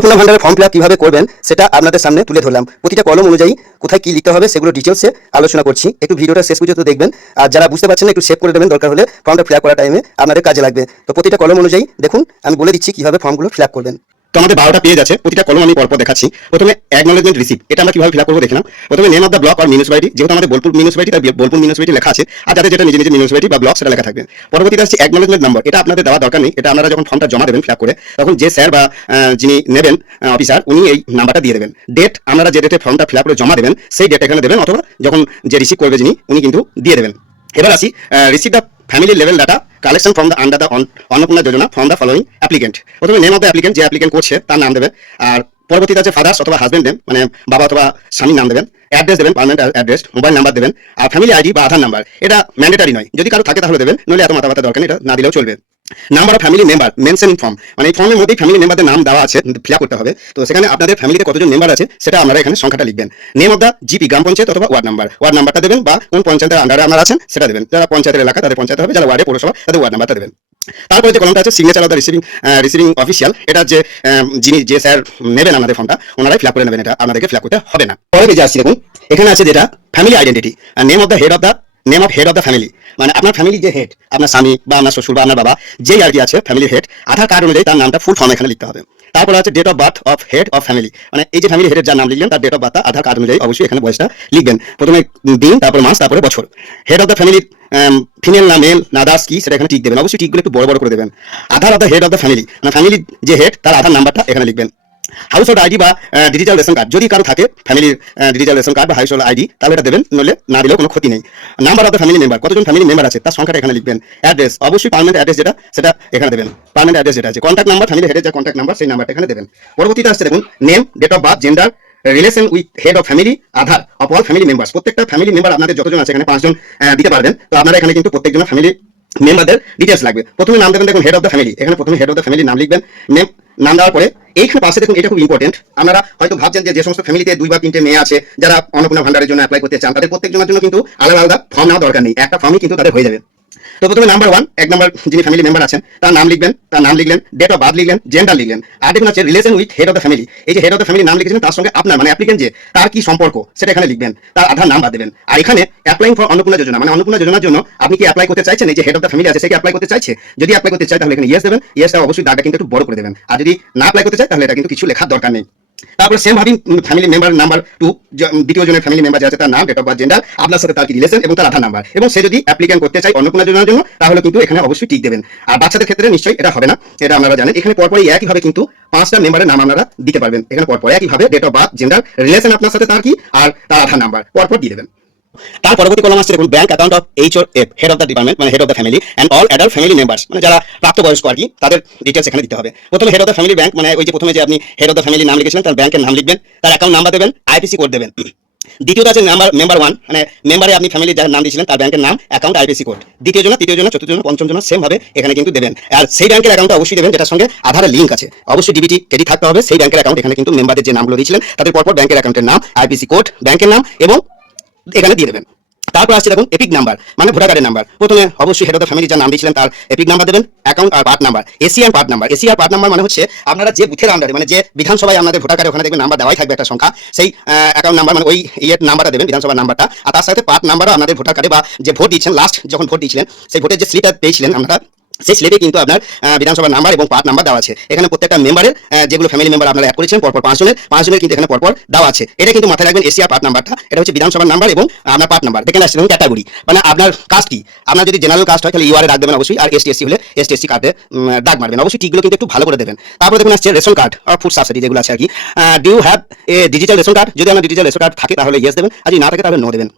অন্নপূর্ণা ভান্ডারের form fill up কিভাবে করবেন সেটা আপনাদের সামনে তুলে ধরলাম। প্রতিটা কলম অনুযায়ী কোথায় কি লিখতে হবে সেগুলো ডিটেলসে আলোচনা করছি। একটু ভিডিওটা শেষ পর্যন্ত দেখবেন, আর যারা বুঝতে পারছেন না একটু সেভ করে দেবেন, দরকার হলে ফর্মটা ফিল আপ করার টাইমে আপনাদের কাজে লাগবে। তো প্রতিটা কলম অনুযায়ী দেখুন, আমি বলে দিচ্ছি কিভাবে ফর্মগুলো ফিল আপ করবেন। তো আমাদের 12টা পেজ আছে, প্রতিটা কলম আমি পরপর দেখাচ্ছি। প্রথমে অ্যাকনলেজমেন্ট রিসিপ্ট, এটা আমরা কিভাবে ফিল আপ করবো দেখলাম। প্রথমে নেম অফ দ্য ব্লক আর মিউনিসিপালিটি, যেহেতু আমাদের বোলপুর মিউনিসিপালিটি তাই বোলপুর মিউনিসিপালিটি লেখা আছে, আর যাদের যেটা নিজে নিজে মিউনিসিপালিটি বা ব্লক সেটা লেখা থাকবে। পরবর্তীতে আসছে অ্যাকনলেজমেন্ট নাম্বার, এটা আপনাদের দেওয়া দরকার নেই, এটা আপনারা যখন ফর্মটা জমা দেবেন ফিল আপ করে, তখন যে স্যার বা যিনি নেবেন অফিসার উনি এই নাম্বারটা দিয়ে দেবেন। ডেট আপনারা যে ডেটে ফর্মটা ফিল আপ করে জমা দেবেন সেই ডেট এখানে দেবেন, অথবা যখন যে রিসিভ করবে যিনি উনি কিন্তু দিয়ে দেবেন। এবার আসি receive the family level data collection from the under the Annapurna Yojana from the following applicant. প্রথমে নেম অফ দ্য অ্যাপ্লিকেন্ট, যে অ্যাপ্লিকেন্ট করছে তার নাম দেবে, আর পরবর্তীতে আছে ফাদার্স অথবা হাজবেন্ড নেম, মানে বাবা অথবা স্বামীর নাম দেবেন। অ্যাড্রেস দেবেন, পার্মানেন্ট অ্যাড্রেস, মোবাইল নাম্বার দেবেন, আর ফ্যামিলি আইডি বা আধার নাম্বার। এটা ম্যান্ডেটারি নয়, যদি কারো থাকে তাহলে দেবেন, নইলে এত মাথা দরকার নেই, এটা না দিলেও চলবে। Number of family member mention in form, মানে এই ফর্মের মধ্যেই ফ্যামিলি মেম্বারদের নাম দেওয়া আছে, ফিল আপ করতে হবে। তো সেখানে আপনাদের ফ্যামিলিতে কতজন মেম্বার আছে সেটা আপনারা এখানে সংখ্যাটা লিখবেন। নেম অফ দ্য জিপি, গ্রাম পঞ্চায়েত অথবা ওয়ার্ড নাম্বারটা দেবেন, বা কোন পঞ্চায়েতের আন্ডারে আপনারা আছেন সেটা দেবেন। যারা পঞ্চায়েতের এলাকা তাদের পঞ্চায়েত হবে, যারা ওয়ার্ডে পৌরসভা তাদের ওয়ার্ড নাম্বারটা দেবেন। তারপরে যে কলমটা আছে signature of the receiving official, এটা যে যিনি যে স্যার নেবেন আমাদের ফর্মটা ওনারাই ফিল আপ করে নেবেন, এটা আপনাদেরকে ফিল আপ করতে হবে না। পরে পেজে আসছি, দেখুন এখানে আছে যেটা family identity, name of the head of the family, মানে আপনার ফ্যামিলি যে হেড, আপনার স্বামী বা আপনার শ্বশুর বা আপনার বাবা যেই আর কি আছে ফ্যামিলির হেড, আধার কার্ড অনুযায়ী তার নামটা ফুল ফর্ম এখানে লিখতে হবে। তারপর আছে date of birth of head of family, মানে এই যে ফ্যামিলি হেডের যার নাম লিখলেন তার date of birth Aadhaar card অনুযায়ী অবশ্যই এখানে বয়সটা লিখবেন। প্রথমে দিন, তারপরে মাস, তারপরে বছর। Head of the family female না মেল না দাস কি সেটা এখানে টিক দেবেন, অবশ্যই টিকগুলো একটু বড় বড় করে দেবেন। Aadhaar of the head of the family, মানে ফ্যামিলির যে হেড তার আধার নাম্বারটা এখানে লিখবেন। হাউস হোল্ড আইডি বা ডিজিটাল রেশন কার্ড, যদি কারো থাকে ফ্যামিলির ডিজিটাল রেশন কার্ড বা হাউস হোল্ড আইডি তাহলে এটা দেবেন, নইলে না দিলেও কোনো ক্ষতি নেই। Number of the family member, কতজন ফ্যামিলি মেম্বার আছে তার সংখ্যাটা এখানে লিখবেন। অ্যাড্রেস, অবশ্যই পার্মানেন্ট অ্যাড্রেস যেটা সেটা এখানে দেবেন, পার্মানেন্ট অ্যাড্রেস যেটা আছে। কন্ট্যাক্ট নাম্বার, ফ্যামিলি হেডের যে কন্ট্যাক্ট নাম্বার সেই নাম্বারটা এখানে দেবেন। পরবর্তীতে আসছে দেখুন name, date of birth, gender, relation with head of family, Aadhaar of all family members. প্রত্যেকটা ফ্যামিলি মেম্বার আপনাদের যতজন আছে এখানে 5 জন দিতে পারবেন, তো আপনারা এখানে কিন্তু প্রত্যেকজন ফ্যামিলি মেম্বারদের ডিটেলস লাগবে। প্রথমে নাম দেবেন, দেখুন হেড অফ দ্য ফ্যামিলি, এখানে প্রথমে হেড অফ দ্য ফ্যামিলি নাম লিখবেন। নাম দেওয়ার পরে এইখানে পাশে দেখুন, এটা খুব ইম্পর্টেন্ট, আপনারা হয়তো ভাবছেন যে সমস্ত ফ্যামিলিতে 2 বা 3টে মেয়ে আছে যারা অন্নপূর্ণা ভান্ডারের জন্য অ্যাপ্লাই করতে চান, তাদের প্রত্যেকজনের জন্য কিন্তু আলাদা আলাদা ফর্ম নেওয়া দরকার নেই, একটা ফর্মই কিন্তু তাদের হয়ে যাবে। তো প্রথমে নাম্বার 1, 1 নম্বর যিনি ফ্যামিলি মেম্বার আছেন তার নাম লিখবেন, তার নাম লিখলেন, ডেট অফ বার্থ লিখলেন, জেন্ডার লিখলেন, আর দেখুন আছে relation with head of the family, এই যে হেড অফ দ্য ফ্যামিলি নাম লিখেছেন তার সঙ্গে আপনার মানে অ্যাপ্লিকেন্ট যে তার কি সম্পর্ক সেটা এখানে লিখবেন, তার আধার নাম্বার দেবেন। আর এখানে অ্যাপ্লাইং ফর অন্নপূর্ণা যোজনা, মানে অন্নপূর্ণা যোজনার জন্য আপনি কি অ্যাপ্লাই করতে চাইছেন, এই যে হেড অফ দ্য ফ্যামিলি আছে সে কি অ্যাপ্লাই করতে চাইছে, যদি অ্যাপ্লাই করতে চায় তাহলে এখানে ইয়েস দেবেন, ইয়েসটা অবশ্যই দাগটা কিন্তু একটু বড় করে দেবেন, আর যদি না অ্যাপ্লাই করতে চায় তাহলে এটা কিন্তু কিছু লেখার দরকার নেই। তারপর সেম ভাবে ফ্যামিলি মেম্বার নাম্বার 2, দ্বিতীয় জনের ফ্যামিলি মেম্বার আছে তার নাম, ডেট অফ বার্থ, জেন্ডার, আপনার সাথে তার কি রিলেশন এবং তার আধার নাম্বার, এবং সে যদি অ্যাপ্লিকেন্ট করতে চায় অন্নপূর্ণা যোজনার জন্য তাহলে কিন্তু এখানে অবশ্যই টিক দেবেন। আর বাচ্চাদের ক্ষেত্রে নিশ্চয়ই এটা হবে না, এটা আপনারা জানেন। এখানে পরপরই একইভাবে কিন্তু 5টা মেম্বারের নাম আপনারা দিতে পারবেন, এখানে পরপর একইভাবে date of birth, gender, relation আপনার সাথে তার কি, আর তার আধার নাম্বার পরপর দিয়ে দেবেন। তার পরবর্তী কলম আসছে দেখুন bank account of H or F, head of the department, মানে head of the family and all adult family members, মানে যারা প্রাপ্তবয়স্ক আর কি তাদের ডিটেলস এখানে দিতে হবে। প্রথমে head of the family bank, মানে ওই যে প্রথমে যে আপনি হেড অফ দ্য ফ্যামিলি নাম লিখেছিলেন তার ব্যাংকের নাম লিখবেন, তার অ্যাকাউন্ট নাম্বার দেবেন, আইপিসি কোড দেবেন। দ্বিতীয়ত আছে মেম্বার 1, মানে মেম্বারে আপনি ফ্যামিলি যার নাম দিয়েছিলেন তার ব্যাংকের নাম, অ্যাকাউন্ট, আইপিসি কোড। দ্বিতীয় জন, তৃতীয় জন, চতুর্থ জন, পঞ্চম জন সেম ভাবে এখানে কিন্তু দেবেন। আর সেই ব্যাংকের অ্যাকাউন্টটা অবশ্যই দেবেন যেটার সঙ্গে আধারের লিঙ্ক আছে, অবশ্যই ডিবিটি ক্রেডিট থাকতে হবে সেই ব্যাংকের অ্যাকাউন্ট। এখানে কিন্তু মেম্বারদের যে নামগুলো দিয়েছিলেন তাদের পরপর ব্যাংকের অ্যাকাউন্টের নাম, আইপিসি কোড, ব্যাংকের নাম এবং এখানে দিয়ে দেবেন। তারপর আসছে দেখুন এপিক নাম্বার, মানে ভোটার কার্ডের নাম্বার। প্রথমে অবশ্যই হেড অফ দ্য ফ্যামিলি যার নাম দিয়েছিলেন তার এপিক নাম্বার দেবেন, অ্যাকাউন্ট আর পার্ট নাম্বার, এসি আর পার্ট নাম্বার। এসি আর পার্ট নাম্বার মানে হচ্ছে আপনারা যে বুথের আন্ডারে, মানে যে বিধানসভায় আপনাদের ভোটার কার্ডে ওখানে দেখবেন নাম্বার দেওয়াই থাকবে একটা সংখ্যা, সেই অ্যাকাউন্ট নাম্বার মানে ওই নাম্বারটা দেবেন, বিধানসভার নাম্বারটা। আর তার সাথে পার্ট নাম্বারও আপনাদের ভোটার কার্ডে বা যে ভোট দিচ্ছেন লাস্ট যখন ভোট দিয়েছিলেন সেই ভোটের যে স্লিপটা পেয়েছিলেন আপনারা, সেই স্লেবে কিন্তু আপনার বিধানসভার নাম্বার এবং পার্ট নাম্বার দেওয়া আছে। এখানে প্রত্যেকটা মেম্বারের যেগুলো ফ্যামিলি মেম্বার আপনারা অ্যাড করেছেন পরপর 5 জনের কিন্তু এখানে পরপর দেওয়া আছে। এটা কিন্তু মাথায় রাখবেন, এসি আর পার্ট নাম্বারটা এটা হচ্ছে বিধানসভার নাম্বার এবং আপনার পার্ট নাম্বার। এখানে আসছে দেখুন ক্যাটাগরি, মানে আপনার কাস্ট কি, আপনার যদি জেনারেল কাস্ট হয় তাহলে ইউআর এ ডাক দেবেন অবশ্যই, আর এসটি এসসি হলে এসটি এসসি কার্ডে ডাক মারবেন অবশ্যই, টিকগুলো কিন্তু একটু ভালো করে দেবেন। তারপর দেখুন আসছে রেশন কার্ড আর ফুড সাবসিডি যেগুলো আছে আর কি। Do you have a digital ration card, যদি আপনার ডিজিটাল রেশন কার্ড থাকে তাহলে ইয়েস দেবেন, আর যদি না থাকে তাহলে নো দেবেন।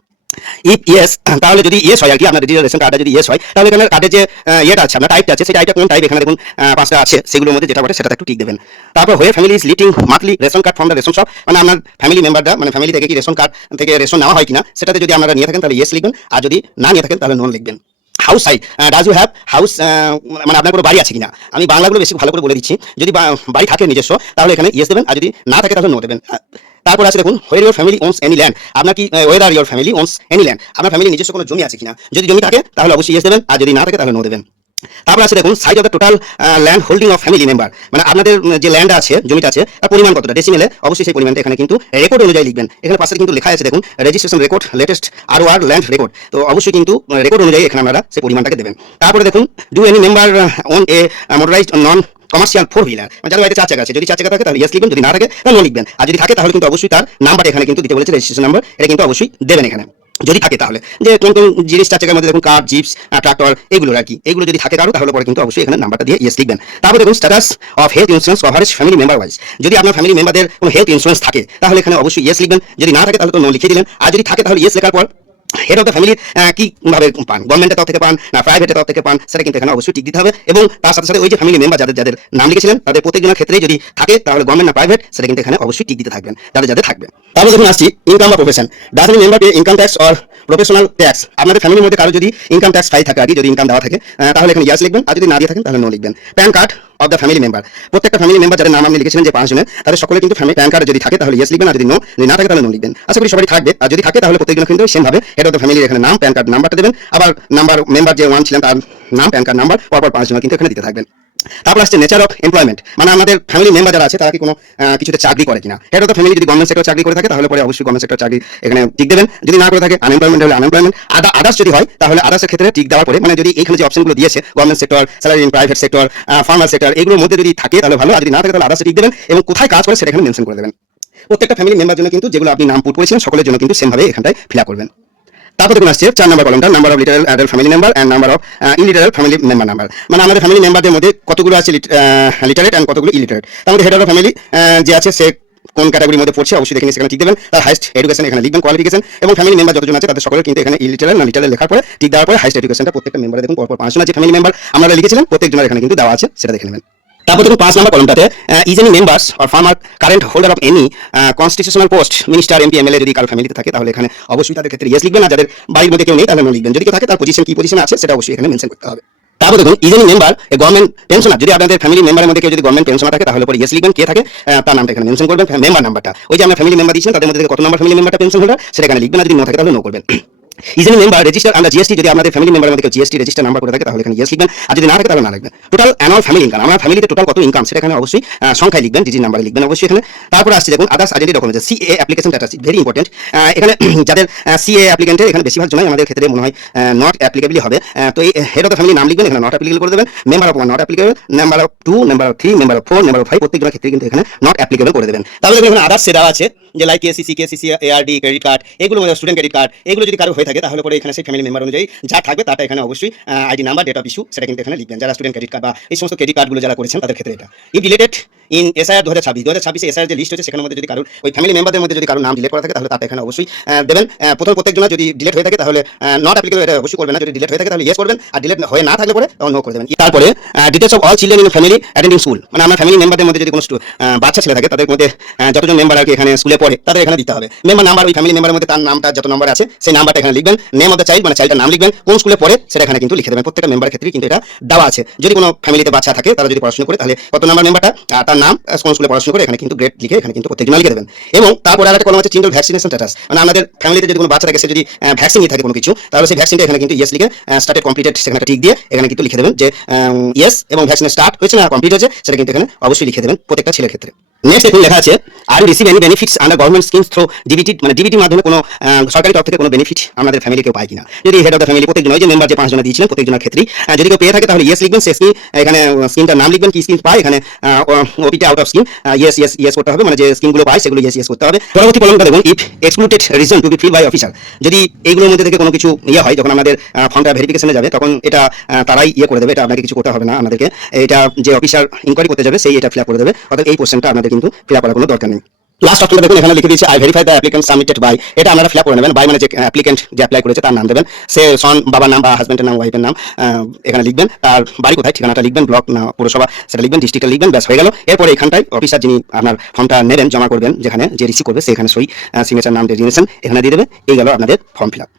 ইফ ইয়েস, তাহলে যদি ইয়েস হয় আর কি, আপনার ডিজিটাল রেশন কার্ডে যদি ইয়েস হয় তাহলে এখানে কার্ডের যে ইয়েটা আছে আপনার টাইপটা আছে সেই টাইপটা কোন টাইপ, এখানে দেখুন 5টা আছে, সেগুলোর মধ্যে যেটা বটে সেটা একটু টিক দেবেন। তারপর হয়ে family is lifting monthly ration card from the ration shop, মানে আপনার ফ্যামিলি মেম্বাররা মানে ফ্যামিলি থেকে কি রেশন কার্ড থেকে রেশন নেওয়া হয় কিনা সেটাতে যদি আপনারা নিয়ে থাকেন তাহলে ইয়েস লিখবেন, আর যদি না নিয়ে থাকেন তাহলে নন লিখবেন। House site, does you have house, মানে আপনার কোনো বাড়ি আছে কিনা। আমি বাংলাগুলো বেশি ভালো করে বলে দিচ্ছি, যদি বাড়ি থাকে নিজস্ব তাহলে এখানে ইয়েস দেবেন, আর যদি না থাকে তাহলে নো দেবেন। তারপর আছে দেখুন where your family ওনস any land, আপনার কি weather your family ওনস any land, আপনার ফ্যামিলি নিজস্ব কোনো জমি আছে কিনা, যদি জমি থাকে তাহলে অবশ্যই ইয়েস দেবেন, আর যদি না থাকে তাহলে নো দেবেন। তারপর আছে দেখুন size of the total land holding of family member, মানে আপনাদের যে ল্যান্ড আছে, জমিটা আছে, তার পরিমাণ কতটা ডেসিমেলে, অবশ্যই সেই পরিমাণটা এখানে কিন্তু রেকর্ড অনুযায়ী লিখবেন। এখানে পাশে কিন্তু লেখা আছে দেখুন registration record latest ROR land record, তো অবশ্যই কিন্তু রেকর্ড অনুযায়ী এখানে আপনারা সেই পরিমাণটাকে দেবেন। তারপরে দেখুন do any member on a motorised non commercial 4 wheeler, যার বাড়িতে 4 চাকা আছে, যদি 4 চাকা থাকে তাহলে ইয়েস লিখবেন, যদি না থাকে তাহলে নো লিখবেন, আর যদি থাকে তাহলে কিন্তু অবশ্যই তার নাম্বার এখানে কিন্তু দিতে বলেছে, রেজিস্ট্রেশন নাম্বার, এটা কিন্তু অবশ্যই দেবেন এখানে যদি থাকে তাহলে। যে কোন কোন জিনিস 4 চাকার মধ্যে দেখুন কার, জিপস, ট্রাক্টর, এগুলো আর কি, এগুলো যদি থাকে কারো তাহলে পরে কিন্তু অবশ্যই এখানে নাম্বারটা দিয়ে ইয়েস লিখবেন। তারপর দেখুন status of health insurance coverage family member wise, যদি আপনার ফ্যামিলি মেম্বারদের কোনো হেলথ ইন্স্যুরেন্স থাকে তাহলে এখানে অবশ্যই ইয়েস লিখবেন, যদি না থাকে তাহলে তো নো লিখে দিলেন, আর যদি থাকে তাহলে ইয়েস লেখার পর হেড অফ দ্য ফ্যামিলির কিভাবে পান, গভর্নমেন্টের তরফ থেকে পান না প্রাইভেটের তরফ থেকে পান, সেটা কিন্তু এখানে অবশ্যই টিক দিতে হবে। এবং তার সাথে সাথে ওই যে ফ্যামিলি মেম্বার যাদের যাদের নাম লিখেছিলেন তাদের প্রত্যেকজনের ক্ষেত্রে যদি থাকে তাহলে গভর্নমেন্ট না প্রাইভেট, সেটা কিন্তু এখানে অবশ্যই টিক দিতে থাকবেন যাদের যাদের থাকবে। তারপর যখন আসছি ইনকাম বা profession, does any member pay income tax or professional tax, আপনাদের ফ্যামিলির মধ্যে কারো যদি ইনকাম ট্যাক্স ফাইল থাকে আর কি, যদি ইনকাম দেওয়া থাকে তাহলে এখানে ইয়াস লিখবেন, আর যদি না দিয়ে থাকেন তাহলে নো লিখবেন। Pan card of the family member, প্রত্যেকটা ফ্যামিলি মেম্বার যাদের নাম আপনি লিখেছিলেন যে 5 জনের, তাদের সকলে কিন্তু প্যান কার্ড যদি থাকে তাহলে ইয়েস লিখবেন, আর যদি না থাকে তাহলে নো লিখবেন। আশা করি সবাই থাকবে, আর যদি থাকে তাহলে প্রত্যেকজন কিন্তু সেম ভাবে হেড অফ দ্য ফ্যামিলির এখানে নাম, প্যান কার্ড নাম্বারটা দেবেন, আবার নাম্বার মেম্বার যে 1 ছিলেন তার নাম, প্যান কার্ড নাম্বার, পরপর 5 জনের কিন্তু এখানে দিতে থাকবেন। তারপর আসছে নেচার অফ এমপ্লয়মেন্ট, মানে আমাদের ফ্যামিলি মেম্বার যারা আছে তারা কি কোনো কিছুতে চাকরি করে কিনা। হেড অফ দ্য ফ্যামিলি যদি গভর্নমেন্ট সেক্টর চাকরি করে থাকে তাহলে পরে অবশ্যই গভর্নমেন্ট সেক্টর চাকরি এখানে টিক দেবেন, যদি না করে থাকে আনএমপ্লয়মেন্ট হলে আনএমপ্লয়মেন্ট, আদার্স যদি হয় তাহলে আদার্সের ক্ষেত্রে টিক দেওয়ার পরে, মানে যদি এখানে যে অপশনগুলো দিয়েছে government sector, salary in private sector, farmer sector, এগুলোর মধ্যে যদি থাকে তাহলে ভালো, আর যদি না থাকে তাহলে আদার্সে টিক দেবেন এবং কোথায় কাজ করে সেটা এখানে মেনশন করে দেবেন। প্রত্যেকটা ফ্যামিলি মেম্বার জন্য কিন্তু যেগুলো আপনি নাম পুট করেছিলেন সকলের জন্য কিন্তু সেম ভাবে এখানটায় ফিল আপ করবেন। তারপর দেখুন আসছে 4 নম্বর কলমটা, number of literate adult family member and number of illiterate family member number, মানে আমাদের ফ্যামিলি মেম্বারদের মধ্যে কতগুলো আছে লিটারেট এন্ড কতগুলো ইলিটারেট। তার মধ্যে হেড অফ দ্য ফ্যামিলি যে আছে সে কোন ক্যাটাগরির মধ্যে পড়ছে অবশ্যই দেখে সেখানে টিক দেবেন, তার হাইস্ট এডুকেশন এখানে লিখবেন, কোয়ালিফিকেশন, এবং ফ্যামিলি মেম্বার যতজন আছে তাদের সকলের কিন্তু এখানে ইলিটারাল না লিটারাল লেখার পরে টিক দেওয়ার পরে হাইস্ট এডুকেশনটা প্রত্যেকটা মেম্বারে দেখুন পরপর 5 জন আছে ফ্যামিলি মেম্বার আমরা লিখেছিলেন, প্রত্যেকজনের এখানে কিন্তু দেওয়া আছে, সেটা দেখে নেবেন। তারপর দেখুন 5 নম্বর কলমটাতে is any members or former current holder of any constitutional post, minister, MP, MLA যদি কারো ফ্যামিলিতে থাকে তাহলে এখানে অবশ্যই তাদের ক্ষেত্রে ইয়েস লিখবেন, আর যাদের বাড়ির মধ্যে কেউ নেই তাহলে নো লিখবেন, যদি কেউ থাকে তার পজিশন কি পজিশনে আছে সেটা অবশ্যই এখানে মেনশন করতে হবে। তারপর দেখুন is any member a government pensioner, যদি আপনাদের ফ্যামিলি মেম্বারের মধ্যে কেউ যদি গভর্নমেন্ট পেনশনার থাকে তাহলে পরে ইয়েস লিখবেন, কে থাকে তার নামটা এখানে মেনশন করবেন, মেম্বার নাম্বারটা ওই যে আমরা ফ্যামিলি মেম্বার দিয়েছেন তাদের মধ্যে কত নম্বর ফ্যামিলি মেম্বারটা পেনশন হোল্ডার সেটা এখানে লিখবেন, আর যদি নো থাকে তাহলে নো করবেন। Is any member register under GST, যদি আপনাদের ফ্যামিলি মেম্বারের মধ্যে কেউ জিএসটি রেজিস্টার নাম্বার করে থাকে তাহলে এখানে ইয়েস লিখবেন, আর যদি না থাকে তাহলে না লিখবেন। টোটাল অ্যানুয়াল ফ্যামিলি ইনকাম, আমরা ফ্যামিলিতে টোটাল কত ইনকাম সেটা এখানে অবশ্যই সংখ্যায় লিখবেন, ডিজিট নাম্বারে লিখবেন অবশ্যই এখানে। তারপর আসছে দেখুন others identity document, CA application status, very important. এখানে যাদের সিএ অ্যাপ্লিকেন্টের এখানে বেশিরভাগ জনই আমাদের ক্ষেত্রে মনে হয় নট অ্যাপ্লিকেবল হবে, তো এই হেড অফ দ্য ফ্যামিলি নাম লিখবেন, এখানে নট অ্যাপ্লিকেবল করে দেবেন, member of 1 not applicable, member of 2, member of 3, member of 4, member of 5 প্রত্যেকজনের ক্ষেত্রে কিন্তু এখানে নট অ্যাপ্লিকেবল করে দেবেন। তাহলে দেখুন এখানে আদার্স দেওয়া আছে যে like KCC, ARD, credit card, এগুলো স্টুডেন্ট ক্রেডিট কার্ড, এগুলো যদি কারো হয়ে থাকে তাহলে পরে এখানে সেই ফ্যামিলি মেম্বার অনুযায়ী যা থাকবে তাটা এখানে অবশ্যই ID number, date of issue সেটা কিন্তু এখানে লিখবেন, যারা স্টুডেন্ট ক্রেডিট কার্ড বা এই সমস্ত ক্রেডিট কার্ডগুলো যারা করেছেন তাদের ক্ষেত্রে এটা। If deleted in SIR 2026 SIR যে লিস্ট হচ্ছে সেখানের মধ্যে যদি কারো ওই ফ্যামিলি মেম্বারদের মধ্যে যদি কারো নাম ডিলেট করা থাকে তাহলে তাটা এখানে অবশ্যই দেবেন। প্রত্যেকজনের যদি ডিলেট হয়ে থাকে তাহলে নট অ্যাপ্লিকেবল এটা অবশ্যই করবেন না, যদি ডিলেট হয়ে থাকে তাহলে ইয়েস করবেন, আর ডিলেট হয়ে না থাকলে পরে নো করে দেবেন। তারপরে details of all children in family attending school, মানে আমরা ফ্যামিলি মেম্বারদের মধ্যে যদি কোনো বাচ্চা ছেলে থাকে তাদের মধ্যে যতজন মেম্বার আর কি এখানে স্কুলে পড়ে তাদের এখানে দিতে হবে মেম্বার নাম্বার, ওই ফ্যামিলি মেম্বারের মধ্যে তার নামটা যত নম্বর আছে সেই নাম্বারটা এখানে লিখবেন, নেম অফ দ্য চাইল্ড মানে চাইল্ডের নাম লিখবেন, কোন স্কুলে পড়ে সেটা এখানে কিন্তু লিখে দেবেন, প্রত্যেকটা মেম্বারের ক্ষেত্রে কিন্তু এটা দেওয়া আছে। যদি কোনো ফ্যামিলিতে বাচ্চা থাকে তারা যদি পড়াশোনা করে তাহলে কত নাম্বার মেম্বারটা আর তার নাম, কোন স্কুলে পড়াশোনা করে এখানে কিন্তু গ্রেড লিখে এখানে কিন্তু প্রত্যেকজন লিখে দেবেন। এবং তারপরে আরেকটা কলম আছে চিলড্রেন ভ্যাকসিনেশন স্ট্যাটাস, মানে আমাদের ফ্যামিলিতে যদি কোনো বাচ্চা থাকে সে যদি ভ্যাকসিন নিয়ে থাকে কোনো কিছু তাহলে সেই ভ্যাকসিনটা এখানে কিন্তু ইয়েস লিখে স্টার্টেড কমপ্লিটেড সেখানে টিক দিয়ে এখানে কিন্তু লিখে দেবেন যে ইয়েস এবং ভ্যাকসিন স্টার্ট হয়েছে না কমপ্লিট হয়েছে সেটা কিন্তু এখানে অবশ্যই লিখে দেবেন প্রত্যেকটা ছেলের ক্ষেত্রে। নেক্সট দেখুন লেখা আছে are you receive any benefits under government schemes through DBT, মানে ডিবিটির মাধ্যমে কোনো সরকারি তরফ থেকে কোনো বেনিফিট আমাদের ফ্যামিলি কেউ পায় কিনা। যদি হেড অফ দ্য ফ্যামিলি প্রত্যেকজন ওই যে মেম্বার যে 5 জন দিয়েছিলেন প্রত্যেকজনের ক্ষেত্রেই যদি কেউ পেয়ে থাকে তাহলে ইয়েস লিখবেন, সে স্কিম এখানে স্কিমটার নাম লিখবেন, কি স্কিম পায় এখানে OPT out of scheme yes yes yes করতে হবে, মানে যে স্কিমগুলো পায় সেগুলো ইয়েস ইয়েস করতে হবে। পরবর্তী কলমটা দেখুন if excluded reason to be fill by officer, যদি এইগুলোর মধ্যে থেকে কোনো কিছু হয় যখন আমাদের ফর্মটা ভেরিফিকেশনে যাবে তখন এটা তারাই করে দেবে, এটা আপনাকে কিছু করতে হবে না, আমাদেরকে এটা যে অফিসার ইনকোয়ারি করতে যাবে সেই এটা ফিল আপ করে দেবে, অর্থাৎ এই পোর্শনটা আপনাদের কিন্তু ফিল আপ করার কোনো দরকার নেই। লাস্ট অপশনটা দেখুন এখানে লিখে দিয়েছে I verify the applicant submitted by, এটা আপনারা ফিল আপ করে নেবেন, বাই মানে যে অ্যাপ্লিকেন্ট যে অ্যাপ্লাই করেছে তার নাম দেবেন, সে সন বাবার নাম বা হাজব্যান্ডের নাম ওয়াইফের নাম এখানে লিখবেন, তার বাড়ি কোথায় ঠিকানাটা লিখবেন, ব্লক না পৌরসভা সেটা লিখবেন, ডিস্ট্রিক্টটা লিখবেন, ব্যাস হয়ে গেল। এরপরে এখানটায় অফিসার যিনি আপনার ফর্মটা নেবেন জমা করবেন যেখানে যে রিসিভ করবে সেখানে সই সিগনেচার নাম ডেজিগনেশন এখানে দিয়ে দেবে, এই গেল আপনাদের ফর্ম ফিল আপ।